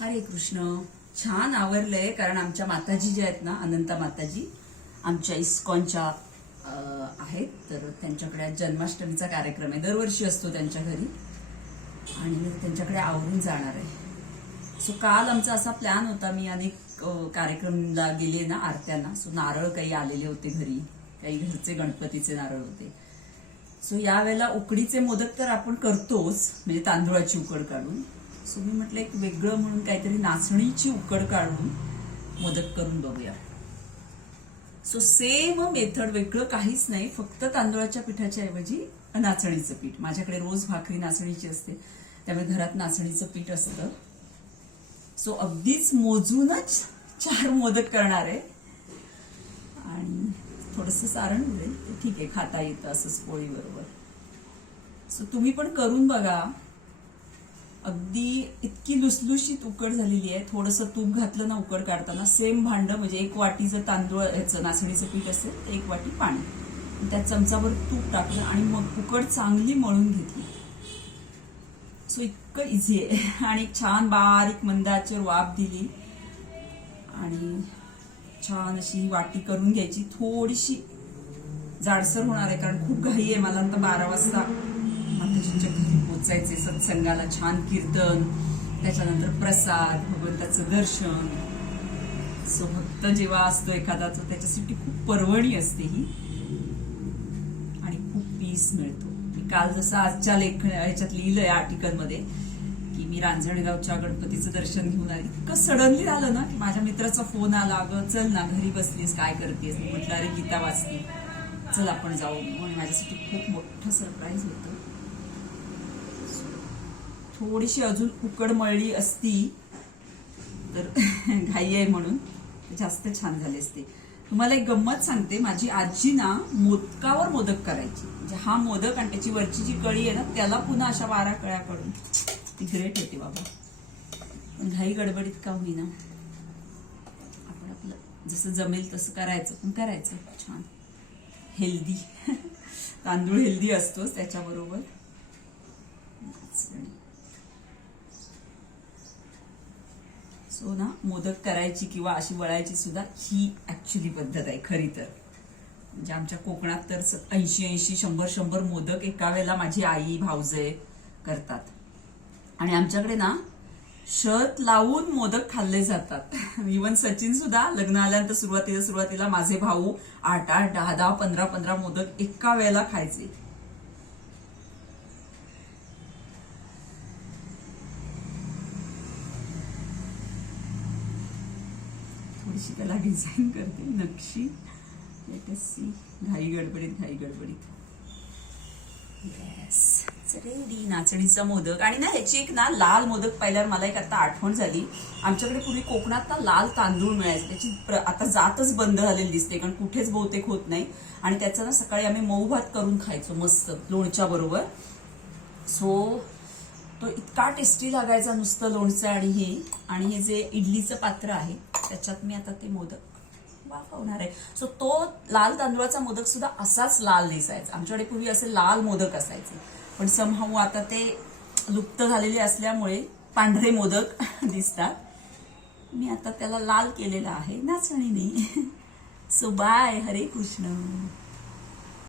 हरे कृष्ण. छान आवरलंय कारण आमच्या माताजी ज्या आहेत ना अनंता माताजी आमच्या इस्कॉनच्या आहेत. तर त्यांच्याकडे जन्माष्टमीचा कार्यक्रम आहे. दरवर्षी असतो त्यांच्या घरी. आणि त्यांच्याकडे आवरून जाणार आहे. सो काल आमचा असा प्लॅन होता. मी अनेक कार्यक्रमला गेले ना आरत्यांना. सो नारळ काही आलेले होते घरी. काही घरचे गणपतीचे नारळ होते. सो यावेळेला उकडीचे मोदक तर आपण करतोच. म्हणजे तांदूळाची उकड काढून. सो मी म्हटलं एक वेगळं म्हणून काहीतरी नाचणीची उकड काढून मदत करून बघूया. सो सेम मेथड वेगळं काहीच नाही. फक्त तांदळाच्या पिठाच्या ऐवजी नाचणीचं पीठ. माझ्याकडे रोज भाकरी नाचणीची असते. त्यामुळे घरात नाचणीचं पीठ असतं. सो अगदीच मोजूनच चार मोदक करणार. आहे आणि थोडस सारण उडेल ठीक आहे खाता येतं असंच पोळी बरोबर सो तुम्ही पण करून बघा. अगदी इतकी लुसलुशीत उकड झालेली आहे. थोडंसं तूप घातलं ना उकड काढताना. सेम भांडं म्हणजे एक वाटी जर तांदूळ ह्याचं नाचणीचं पीठ असेल तर एक वाटी पाणी. त्या त्यात चमचाभर तूप टाकलं आणि मग उकड चांगली मळून घेतली. सो इतकं इझी आहे. आणि छान बारीक मंदाचे वाफ दिली. आणि छान अशी वाटी करून घ्यायची. थोडीशी जाडसर होणार आहे कारण खूप घाई आहे. मला आता बारा वाजता माताजींच्या घरी. पोचायचे सत्संगाला छान कीर्तन त्याच्यानंतर प्रसाद भगवंताचं दर्शन. सो भक्त जेव्हा असतो एखादा त्याच्यासाठी खूप परवणी असते ही. आणि खूप पीस मिळतो. मी काल जसं आजच्या लेख याच्यात लिहिलंय आर्टिकलमध्ये की मी रांजणगावच्या गणपतीचं दर्शन घेऊन आली. इतकं सडनली झालं ना की माझ्या मित्राचा फोन आला अगं चल ना घरी बसलीस काय करतेस? मी म्हटलं अरे गीता वाचली चल आपण जाऊ. म्हणून माझ्यासाठी खूप मोठं सरप्राईज होतं. थोडीशी अजून उकड मळली असती तर घाई आहे म्हणून. जास्त छान झाले असते. तुम्हाला एक गंमत सांगते. माझी आजी ना मोदकावर मोदक करायची. म्हणजे हा मोदक आणि त्याची वरची जी कळी आहे ना त्याला पुन्हा अशा बारा कळ्या काढून ती ग्रेट होती बाबा. पण घाई गडबडीत का होईना. आपण आपलं जसं जमेल तसं करायचं पण करायचं. छान. हेल्दी. तांदूळ हेल्दी असतोच त्याच्याबरोबर. सो ना मोदक करायची किंवा अशी वळायची सुद्धा ही ऍक्च्युली पद्धत आहे खरी तर. म्हणजे आमच्या कोकणात तर ऐंशी ऐंशी शंभर शंभर मोदक एका वेळेला माझी आई भाऊजे करतात. आणि आमच्याकडे ना शर्त लावून मोदक खाल्ले जातात. इवन सचिन सुद्धा लग्न आल्यानंतर सुरुवातीला सुरुवातीला माझे भाऊ आठ आठ दहा दहा पंधरा पंधरा मोदक एका वेळेला खायचे. थोडीशी त्याला डिझाईन करते नक्षी. सी घाई गडबडीत घाई गडबडीत. येस रेडी नाचणीचा मोदक. आणि ना ह्याची एक ना लाल मोदक पाहिल्यावर मला एक आता आठवण झाली. आमच्याकडे पूर्वी कोकणात ना लाल तांदूळ मिळायचे. त्याची प्र- आता जातच बंद झालेली दिसते कारण कुठेच बहुतेक होत नाही. आणि त्याचा ना सकाळी आम्ही मऊ भात करून खायचो मस्त लोणच्या बरोबर. सो तो इतका टेस्टी लागायचा नुसतं लोणचं आणि हे. आणि हे जे इडलीचं पात्र आहे त्याच्यात मी आता ते मोदक वाफवणार आहे. सो तो लाल तांदूळाचा मोदक सुद्धा असाच लाल दिसायचा. आमच्याकडे पूर्वी असे लाल मोदक असायचे. पण समहाऊ आता ते लुप्त झालेले असल्यामुळे पांढरे मोदक दिसतात. मी आता त्याला लाल केलेला आहे. नाचणीने सो बाय हरे कृष्ण.